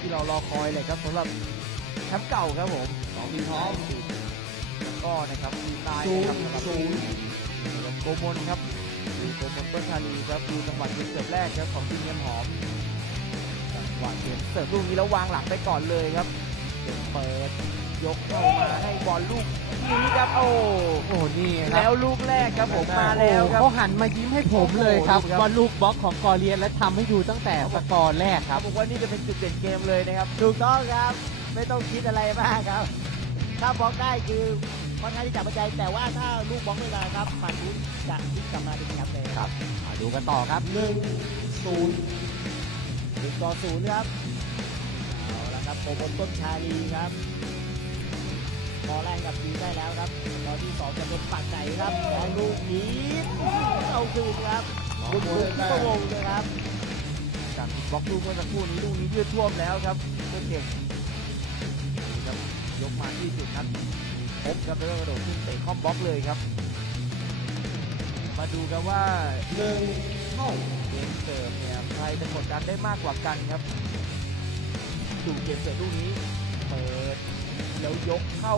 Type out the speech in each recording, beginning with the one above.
ที่เรารอคอยเลยครับสำหรับแชมป์เก่าครับผมสองทีมพร้อมแล้วก็นะครับมีตายศูนะนครับย์สำหรับศูนย์โกมลครับโกมลเปิ้ลชาลีครับดูจังหวะเกมเสิร์ฟแรกครับของทีมเงียมหอมจังหวะเกมเสิร์ฟลูกนี้แล้ววางหลังไปก่อนเลยครับเดี๋ยวเปิด ยกเข้ามาให้บอลลูกนี้ครับโอ้โอ้โหนี่ครัแล้วลูกแรกครับผมมาแล้วครับ เขาหันมายิ้มให้ผมเลยครับโอ้โหดูครับ บอลลูกบล็อกของกอเรียนและทำให้ดูตั้งแต่สกอร์แรกครับบอกว่านี่จะเป็นจุดเด่นเกมเลยนะครับ ถูกต้องครับ ไม่ต้องคิดอะไรมากครับ ถ้าบล็อกได้คือค่อนข้างที่จะประใจแต่ว่าถ้าลูกบล็อกไม่ได้ครับฝั่งนู้นจะพลิกกลับมาเป็นแชมป์เลยครับมาดูกันต่อครับหนึ่งศูนย์หนึ่งต่อศูนย์ครับเอาละครับโปรบนต้นชาลีครับ พอแรกกับดีได้แล้วครับตอนที่สองจะเป็นฝั่งไหนครับแล้วลูกนี้เอาคืนครับบุญบุญแต้ก็มวงเลยครับจากบล็อกลูกเมื่อสักครู่นี้ลูกนี้ยืดท่วมแล้วครับเพื่อเก่งนี่ครับยกมาที่จุดนั้นพบครับแล้วก็กระโดดขึ้นเตะคอมบล็อกเลยครับ มาดูกันว่าหนึ่งเท่าเกมเสิร์ฟเนี่ยใครจะกดดันได้มากกว่ากันครับ ดูเกมเสิร์ฟลูกนี้เปิด แล้วยกเข้า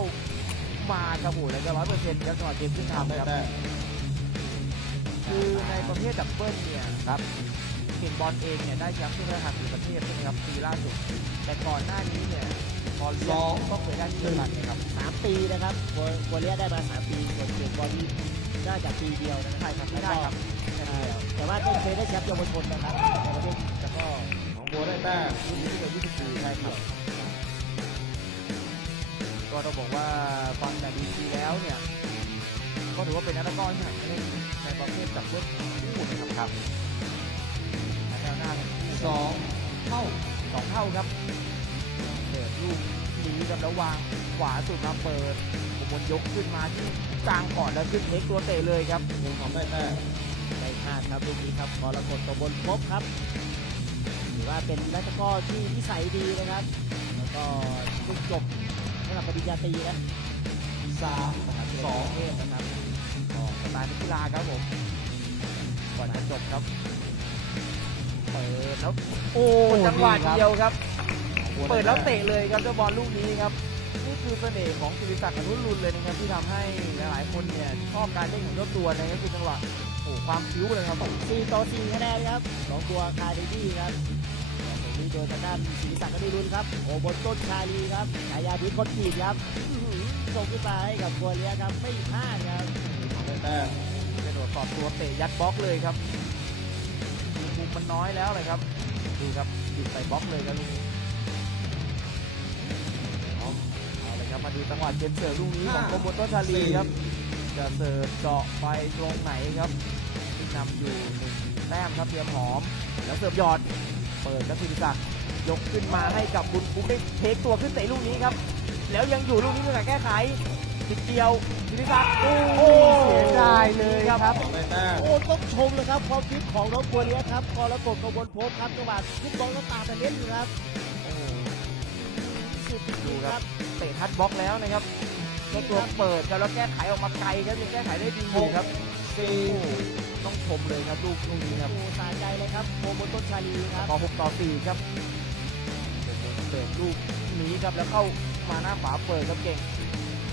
มาครับโอ้โหแล้วก็ร้อยเปอร์เซ็นต์ครับจังหวะเกมขึ้นทำทำได้ครับแต้มคือในประเภทดับเบิลเนี่ยครับเก่งบอลเองเนี่ยได้แชมป์ที่ประธานประเทศใช่ไหมครับปีล่าสุด แต่ก่อนหน้านี้เนี่ยพอเลี้ยงก็เคยได้ที่เดียวกันนะครับสามปีนะครับโกโกเลียได้มาสามปีส่วนเกียรติบอลนี่น่าจะปีเดียวนะครับใช่ครับไม่ได้ครับเอ่อแต่ว่าก็เคยได้แชมป์เยาวชนนะครับในประเทศแล้วก็สองโบได้แต้มรุ่นนี้ที่เป็น20ปีใช่ครับ ก็ต้องบอกว่าฟังแต่ดีทีแล้วเนี่ยก็ถือว่าเป็นนักตะก้อที่หันเล่นในประเภทดับเบิลคู่นะครับครับแนวหน้าสองเท่าสองเท่าครับเปิดลูกนี้กับแล้วางขวาสุดมาเปิดผมบนยกขึ้นมาที่กลางก่อนแล้วขึ้นเทคตัวเตะเลยครับหนึ่งได้แต้ไม่พลาดครับลูกนี้ครับกรกฎตบลพบครับถือว่าเป็นนักตะก้อที่นิสัยดีนะครับ แล้วก็ลูกจบ ระดับปริญญาตรีนะสามนะครับสองเทพนะครับก็สไตล์นักกีฬาครับผม ก่อนจะจบครับ เปิดแล้วโอ้จังหวะเดียวครับ เปิดแล้วเตะเลยครับเจ้าบอลลูกนี้ครับ นี่คือเสน่ห์ของศิริศักดิ์อนุรุณเลยนะครับที่ทำให้หลายๆคนเนี่ยชอบการเล่นของเจ้าตัวนะครับคือจังหวะโอ้ความคิ้วเลยครับ4ต่อ4คะแนนครับหนองบัวคาเดดี้ครับ ตรงนี้โดยทางด้านศรีศักดิ์อนุรุณครับโอบนต้นชาลีครับฉายาดิคนขีดครับอื้อหือส่งขึ้นมาให้กับกัวเลียครับไม่พลาดครับทำได้แต้มกระโดดสอดตัวเตะยัดบล็อกเลยครับมุมมันน้อยแล้วเลยครับดูครับหยุดใส่บล็อกเลยครับลูกนี้เอาเอาเลยครับมาดูจังหวะเกมเสิร์ฟลูกนี้ของโกโมโตชาลีครับจะเสิร์ฟเจาะไปตรงไหนครับที่นำอยู่หนึ่งแต้มครับเตรียมหอม แล้วเสิร์ฟหยอด เปิดครับศิริศักดิ์ยกขึ้นมาให้กับบุญคุ้มได้เทคตัวขึ้นเตะลูกนี้ครับ แล้วยังอยู่ลูกนี้เพื่อการแก้ไขติดเดียวศิริศักดิ์โอ้โหเสียดายเลยครับทำได้แต้มโอ้ต้องชมเลยครับความคิดของน้องกัวเลียครับกรกฎตบลพบครับจังหวะขึ้นบอลแล้วตามแต่เล่นอยู่ครับโอ้สุดจดูริงคๆครัรับบเตะทัดบล็อกแล้วนะครับเจ้าตัวเปิดครับแล้วแก้ไขออกมาไกลครับยังแก้ไขได้ดีอยู่ครับสี่โอ้ ต้องชมเลยครับลูกลูกนี้ครับ โอ้สาใจเลยครับโอบนต้นชาลีครับพอ6ต่อ4ครับเสิร์ฟลูกนี้ครับแล้วเข้ามาหน้าฝาเปิดครับเก่ง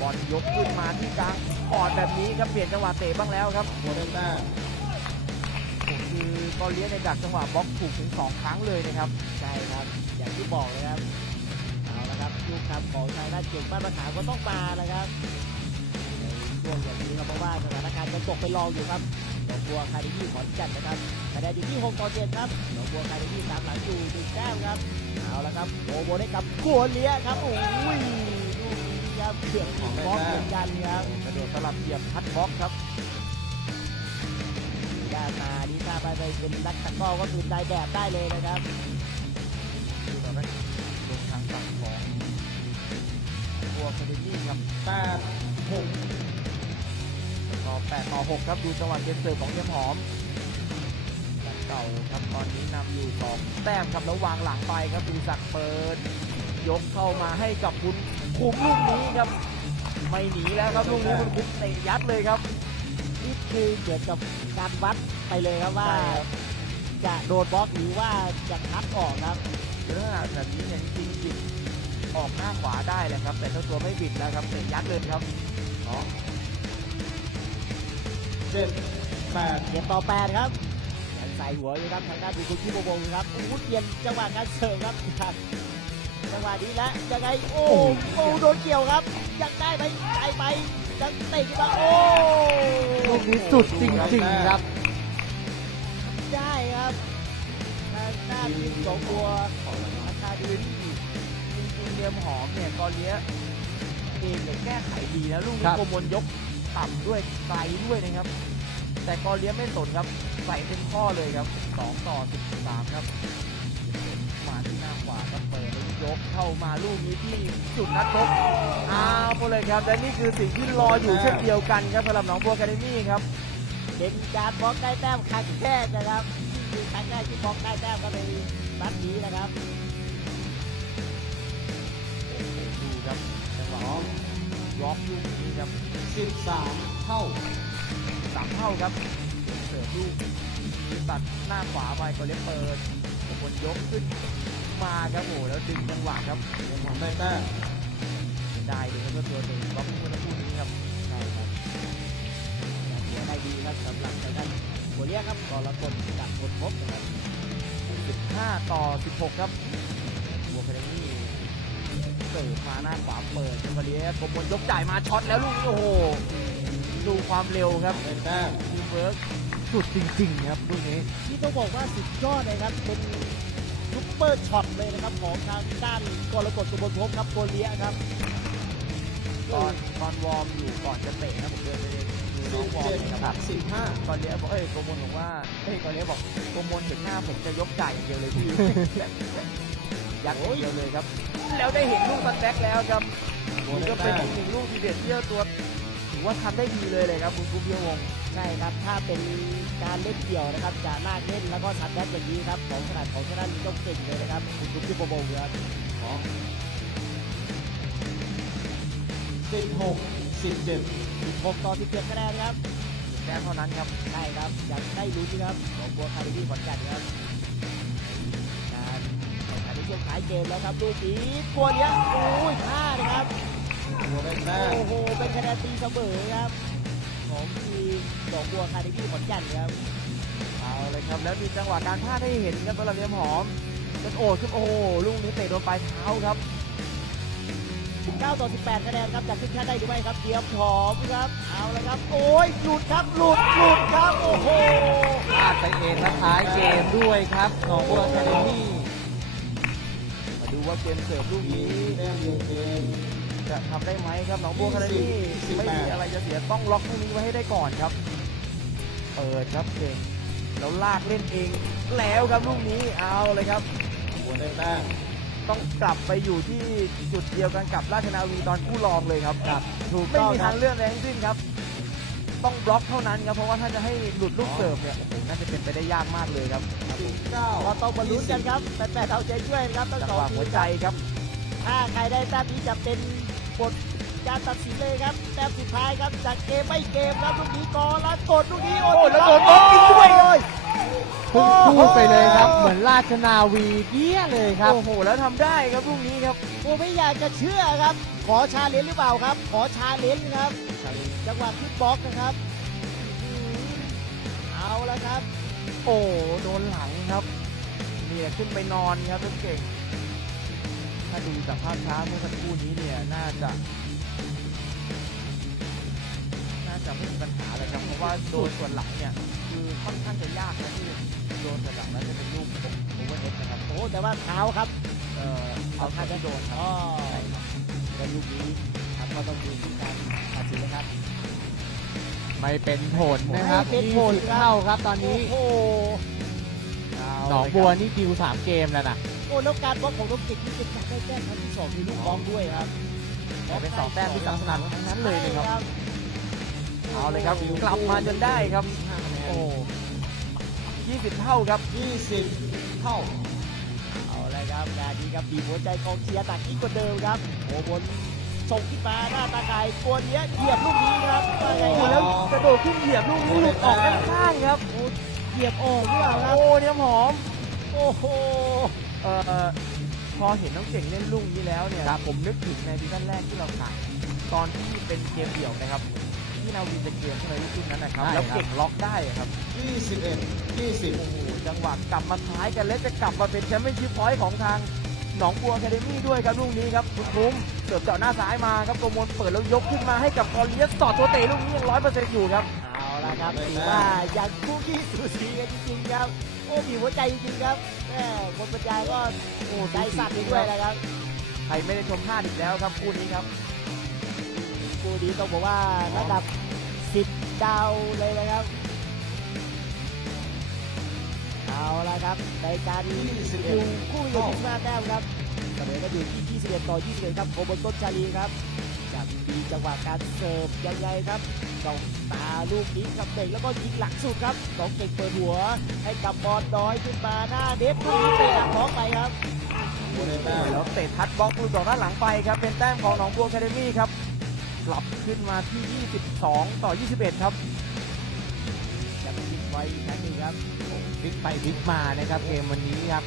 บอลยกขึ้นมาที่กลางก่อนแบบนี้ครับเปลี่ยนจังหวะเตะบ้างแล้วครับโบได้แต้มคือกอเลียในดักจังหวะบล็อกถูกถึง2ครั้งเลยนะครับใช่ครับ อย่างที่บอกเลยครับเอาละครับลูกทำของทางด้านเก่งบ้านปัญหาก็ต้องมาแล้วครับในช่วงอย่างนี้ครับเพราะว่าสถานการณ์จะตกไปรองอยู่ครับห นองบัวคาเดมี่ขอนแก่นนะครับคะแนนอยู่ที่6ต่อ7ครับหนองบัวคาเดมี่ตามหลังอยู่หนึ่งแต้มครับเอาละครับโอโบได้กับกัวเลียครับโอ้ยลูกนี้ครับเกือบถึงบล็อกเหมือนกันครับกระโดดสลับเหยียบพัดบล็อกครับด้านมาดีถ้าไปไปเป็นนักตะกร้อก็คือได้แบบได้เลยนะครับดูต่อไปลงทางฝั่งของบัวคาเดมี่ครับแปดหก ต่อ8ต่อ6ครับดูจังหวะเกมเสิร์ฟของเทียมหอมแชมป์เก่าครับตอนนี้นำอยู่2แต้มครับแล้ววางหลังไปครับดูศักดิ์เปิด ยกเข้ามาให้กับคุณคุมลูกนี้ครับ ไม่หนีแล้วครับลูกนี้คุณคุมเตะยัดเลยครับนี่คือเหมือนกับการวัดไปเลยครับว่า จะโดนบล็อกหรือว่าจะคัดออกครับลักษณะแบบนี้เนี่ยจริงๆบิดออกหน้าขวาได้แหละครับ แต่เจ้าตัวไม่บิดนะครับเตะยัดเลยครับ เจ็ดแปดเกมต่อแปดครับยังใส่หัวอยู่ครับทางด้านบุคุชิโมโบงครับโอ้โหเปลี่ยนจังหวะการเสิร์ฟครับครับจังหวะนี้และยังไงโอ้โอ้โดนเกี่ยวครับ ยังได้ไหมได้ไหมยังเตะขึ้นมาโอ้ลูกนี้สุดจริงๆครับ ได้ครับทางด้านทีมสองบัวอาคาดีจริงๆเรียมหอมเนี่ยกอเลียเองเนี่ยแก้ไขดีนะลูกครันี้บโกมลยก ต่ำด้วยไกลด้วยนะครับ แต่กอเลียไม่สนครับ ใส่เป็นข้อเลยครับ 2 ต่อ 13 ครับมาที่หน้าขวาก็เปิดยกเข้ามาลูกนี้ที่จุดนัดพบอ้าวไปเลยครับ และนี่คือสิ่งที่รออยู่เช่นเดียวกันครับสำหรับหนองบัวแคเดมี่ครับเป็นการบล็อกได้แต้มครั้งแรกนะครับนี่คือครั้งแรกที่บล็อกได้แต้มก็เลยนัดนี้นะครับ ล็อกลูกนี้ครับสิบสามเท่า สามเท่าครับเสิร์ฟลูกตัดหน้าขวาไปก็เล็บเปิดคนยกขึ้นมาครับโอ้แล้วดึงจังหวะครับเรียนหอมได้แต้มได้เลยครับตัวหนึ่งบล็อกเมื่อสักครู่นี้ครับใช่ครับยังเหลือได้ดีครับสำหรับทางด้านหัวเลี้ยงครับกรกฎจากคนพบนะครับ15 ต่อ 16 ครับบัวคาเดมี่ เสิร์ฟมาหน้าขวาเปิดจังหวะนี้ผมบนยกจ่ายมาช็อตแล้วลูกนี้โอ้โห ดูความเร็วครับได้แต้มทีมเวิร์กสุดจริงๆครับลูกนี้ที่ต้องบอกว่าสุดยอดเลยครับเป็นซุปเปอร์ช็อตเลยนะครับของทางด้านกรกฎสุบนพบครับโกเลียครับตอนตอนวอร์มอยู่ก่อนจะเตะนะผมเดินไปดูน้สิองบวอร์เจ็มดนะครับสิบห้าตอนเลี้ยบอกเอ้ยโกมลบอกว่าเอ้ยตอนเลี้ยบอกโกมลเห็นหน้าผมจะยกจ่ายอย่างเดียวเลยพี่ยัดอย่างเดียวเลยครับ แล้วได้เห็นลูกสแต็กแล้วครับโบนี่ได้ก็เป็นแต้มอีกหนึ่งลูกทีเด็ดที่เจ้าตัวถือว่าทำได้ดีเลยเลยครับคุณกุ๊บเพียววงศ์ใช่ครับ ถ้าเป็นการเล่นเกี่ยวนะครับจะลากเล่นแล้วก็ซัดแบ็กอย่างนี้ครับของขนาดของชนะลีต้องเก่งเลยนะครับคุณทุกที่โปรโมครับสองสิบหกสิบเจ็ด6ต่อ17คะแนนครับแค่เท่านั้นครับ ใช่ครับยังได้ลุ้นครับของบัวคาริบีขอนแก่นครับ กมแล้วครับลูกนี้ตัวเนี้ยโอ้ยพลาดนะครับโบได้แต้มโอ้โห เป็นคะแนนตีเสมอครับ ของทีมดอกบัวคาริบีขอนแก่นครับ เอาเลยครับ แล้วมีจังหวะการพลาดให้เห็นครับสำหรับเลี้ยมหอมเป็นโอ้ขึ้นโอ้โหลูกนี้เตะโดนปลายเท้าครับ9ต่อ 18 คะแนนครับจะขึ้นแค่ได้หรือไม่ครับเตรียมพร้อมครับ เอาเลยครับ โอ้ยหลุดครับ หลุด หลุดครับ โอ้โห พลาดไปเองและท้ายเกมด้วยครับหนองบัวแคเดมี่มา ดูว่าเกมเสิร์ฟลูกยินี้งแต้มเดียวเกมจะทำได้ไหมครับหนองบัวคารานี่สิบไม่แปดมีอะไรจะเสียต้องล็อกพวกนี้ไว้ให้ได้ก่อนครับ เปิดครับเก่งแล้วลากเล่นเองแล้วครับลูกนี้เอาเลยครับโบได้แต้มต้องกลับไปอยู่ที่จุดเดียวกันกับราชนาวีตอนคู่รองเลยครับ ถูกไม่ต้องมีครัทาบงเลือกอะไรทั้งสิ้นครับ ต้องบล็อกเท่านั้นครับ เพราะว่าถ้าจะให้หลุดลูกเสิร์ฟเนี่ยโอ้โหน่าจะเป็นไปได้ยากมากเลยครับสิบเก้าก็ต้องมาลุ้นกันครับแต่แต่เอาใจช่วยนะครับทั้งจังสอหงวะทีหัวมใจครับถ้าใครได้แต้มนี้จะเป็นบทการตัดสินเลยครับแต้มสุดท้ายครับจากเกมไม่เกมครับลูกนี้กอลัดกดลูกนี้โอ้แล้วโดนบล็อกอีกด้วยเลยเพิ่งพูดไปเลยครับ เหมือนราชนาวีเกี้ยเลยครับ โอ้โห แล้วทำได้ครับลูกนี้ครับ ผมไม่อยากจะเชื่อครับ ขอชาเลนจ์หรือเปล่าครับ ขอชาเลนจ์ครับ จังหวะขึ้นบล็อกนะครับอื้อหือเอาแล้วครับ โอ้โดนหลังครับเนี่ยขึ้นไปนอนครับทุกเก่ง ถ้าดูจากภาพช้าเมื่อสักครู่นี้เนี่ยน่าจะ น่าจะไม่มีปัญหาเลยครับ เพราะว่าโดนส่วนหลังเนี่ย คือค่อนข้างจะยากนะที่โดนส่วนหลังแล้วจะเป็นลูกโอเวอร์เอนะครับโอ้แต่ว่าเท้าครับ เอ่อเอาท่าจะโดนครับ อ๋อแต่ลูกนี้ครับก็ต้องดูที่การตัดสินนะครับไม่เป็นผลนะครับไม่เป็นผล20ครับเท่าครับตอนนี้โอ้โหหนองบัวนี่ดิวสามเกมแล้วนะโอ้แล้วการบล็อกของน้องเก่งนี่เป็นการได้แต้มครั้งที่สองในลูกบอลด้วยครับแต่เป็นสองแต้มที่สำคัญทั้งนั้นเลยนะครับใช่เอาเลยครับกลับมาจนได้ครับห้าคะแนนโอ้ยี่สิบเท่าครับยี่สิบเท่าเอาเลย ครับงานนี้ครับบีบหัวใจกองเชียร์ตักยิ่งกว่าเดิมครับโอ้บนส่งขึ้นมาหน้าตาไก่กวนเนี้ยเหยียบลูกนี้ครับว่าไงโอ้คแล้รัวบกระโดดขึ้นเหยียบลูกนี้หลุดออกด้านข้างครับเหยียบออกด้วยครับโอ้เนี่ยหอม โอ้โห เอ่อพอเห็นน้องเก่งเล่นลูกนี้แล้วเนี่ยผมนึกถึงในซีซั่นแรกที่เราถ่ายตอนที่เป็นเกมเดี่ยวนะครับที่นาวินจะเกมใช่ไหมลูกทุ่งนั้นนะครับ แล้วเก่งล็อกได้อะครับ21 20 โอ้โหจังหวะกลับมาท้ายกันและจะกลับมาเป็นแชมเปี้ยนชิพพอยต์ของทาง หนองบัวแคเดมี่ด้วยครับลูกนี้ครับคุณคุ้มเสิร์ฟเจาะหน้าซ้ายมาครับโปรโมทเปิดแล้วยกขึ้นมาให้กับคอเลียสต่อตัวเตะลูกนี้ยังร้อยเปอร์เซ็นต์อยู่ครับเอาละครับถือว่ายังคู่ขี้สูสีกันจริงๆครับโอ้บีบหัวใจจริงๆครับแม่คนบรรยายก็โอ้ใจสั่นไปด้วยนะครับใครไม่ได้ชมพลาดอีกแล้วครับคู่นี้ครับคู่นี้ต้องบอกว่าระดับ10ดาวเลยนะครับ เอาละครับในการอยู่คู่ยู่ที่มาแต้มครับเสมอกันอยู่ที่ 21 ต่อ 21 ครับโคบนต้นชาลีครับจะมีจังหวะการเสิร์ฟยังไงครับต้องตาลูกนี้กับเด็กแล้วก็ยิงหลังสุดครับน้องเก่งเปิดหัว ให้กับบอลน้อยขึ้นมาหน้าเด็บลูกนี้เตะหลังท้องไปครับแล้วเตะทัดบล็อกลูกดอกด้านหลังไปครับ เป็นแต้มของหนองบัวแคเดมี่ครับกลับขึ้นมาที่ 22 ต่อ 21 ครับ ไว้อีกครั้งหนึ่งครับพลิกไปพลิกมานะครับเกมวันนี้ครับ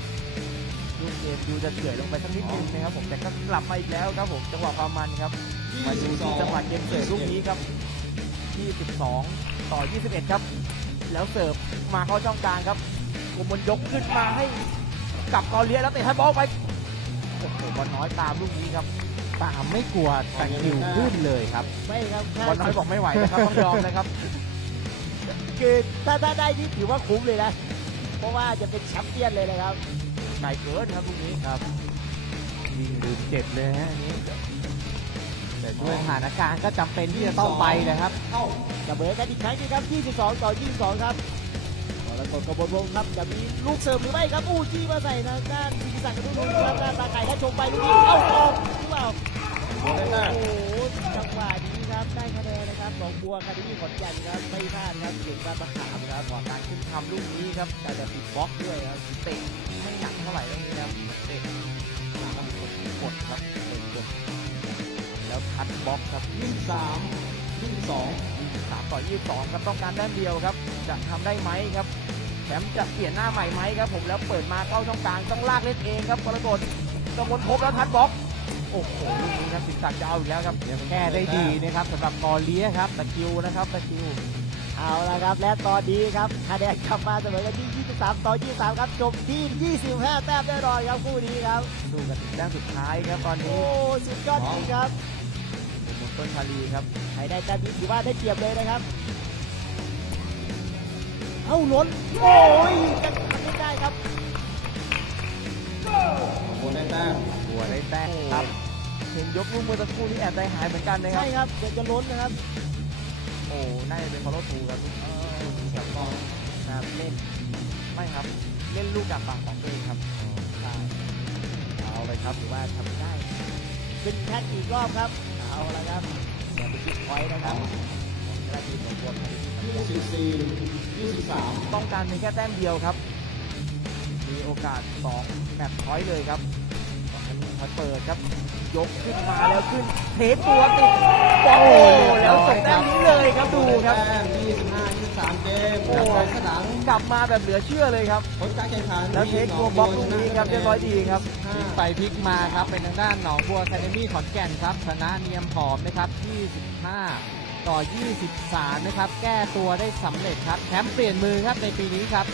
ลูกเกมดูจะเฉื่อยลงไปสักนิดนึงนะครับผมแต่ก็กลับมาอีกแล้วครับผมจังหวะความมันครับมาดูที่จังหวะเกมเสิร์ฟลูกนี้ครับ 22 ต่อ 21 ครับ แล้วเสิร์ฟมาเข้าช่องกลางครับกมลยกขึ้นมาให้กับกอเลียแล้วเตะทัดบอลไปโอ้โหบอลน้อยตามลูกนี้ครับตามไม่กลัวตะคริวขึ้นเลยครับ ไม่ครับแค่บอลน้อยบอกไม่ไหวนะครับต้องยอมนะครับ คือถ้าถ้าได้นี่ถือว่าคุ้มเลยนะ เพราะว่าจะเป็นแชมป์เปี้ยนเลยนะครับไกลเกินครับลูกนี้ครับวิ่งลืมเจ็บเลยฮะอันนี้แต่ด้วยสถานการณ์ก็จำเป็นที่จะต้องไปนะครับเข้าเสมอกันอีกครั้งหนึงครับ 22 ต่อ 22 ครับกรกฎกบฏวงศ์ครับ จะมีลูกเสิร์ฟหรือไม่ครับ อู้จี้มาใส่ทางด้านศิริศักดิ์กระทุ่มครับด้านตาไก่และชมไปลูกนี้เอ้าออกหรือเปล่าบัวได้แต้มโอ้โหจังหวะนี้ครับได้คะแนนนะครับหนอง บัวคาเดมี่ขอนแก่นครับไม่พลาดครับเก่งการประขามครับก่อนการขึ้นทำลูกนี้ครับแต่จะติดบล็อกด้วยครับเตะไม่หนักเท่าไหร่ตรงนี้นะครับเตะตามกดกดครับเตะกดแล้วทัดบล็อกครับ23 22 3ต่อ22ครับต้องการแต้มเดียวครับ จะทำได้ไหมครับแชมป์จะเปลี่ยนหน้าใหม่ไหมครับ ผมแล้วเปิดมาเข้าช่องกลางต้องลากเล่นเองครับกรกฎกมลพบแล้วทัดบล็อก โอ้โหลูกนี้ครับสิบสักดิ์จะเอาอีกแล้วครับแก้ได้ดีนะครับสำหรับกอเลียครับตะคิวนะครับตะคิว เอาละครับ และตอนนี้ครับคะแนนกลับมาเสมอกันที่ 23 ต่อ 23 ครับจบที่ 25 แต้มแน่นอนครับคู่นี้ครับ สู้กันถึงแต้มสุดท้ายครับตอนโอ้นี้สุดยอดจริงครับบนต้นชาลีครับใครได้แต้มนี้ถือว่าได้เปรียบเลยนะครับ เอ้าล้นโอ้ยจะทำไม่ได้ครับ บัวได้แต้มหัวได้แต้มครับ เห็นยกลูกเมื่อสักครู่นี้แอบใจหายเหมือนกันนะครับ ใช่ครับเดี๋ยวจะล้นนะครับ โอ้น่าจะเป็นฟอลโล่ทูครับสองต่อนะครับเล่นไม่ครับ เล่นลูกจากฝั่งของตัวเองครับใช่เอาเลยครับถือว่าทำได้เป็นแค่อีกรอบครับ เอาละครับอย่าไปคิดพอยต์นะครับกระดิ่งของบน24 23 ต้องการเพียงแค่แต้มเดียวครับ มีโอกาส2แมตช์พอยต์เลยครับพอเปิดครับ ยกขึ้นมาแล้วขึ้นเทปตัวติดโอ้โหแล้วจบแต้มนี้เลยครับดูครับแต้ม25 23เกมโอ้แล้วไปสนามกลับมาแบบเหลือเชื่อเลยครับผลการแข่งขันแล้วเทคตัวบล็อกลูกนี้ครับเรียบร้อยดีครับพลิกไปพลิกมาครับเป็นทางด้านหนองบัวแคเดมี่ขอนแก่นครับชนะเนียมผอมนะครับ25 ต่อ 23 นะครับ แก้ตัวได้สำเร็จครับแชมป์เปลี่ยนมือครับในปีนี้ครับ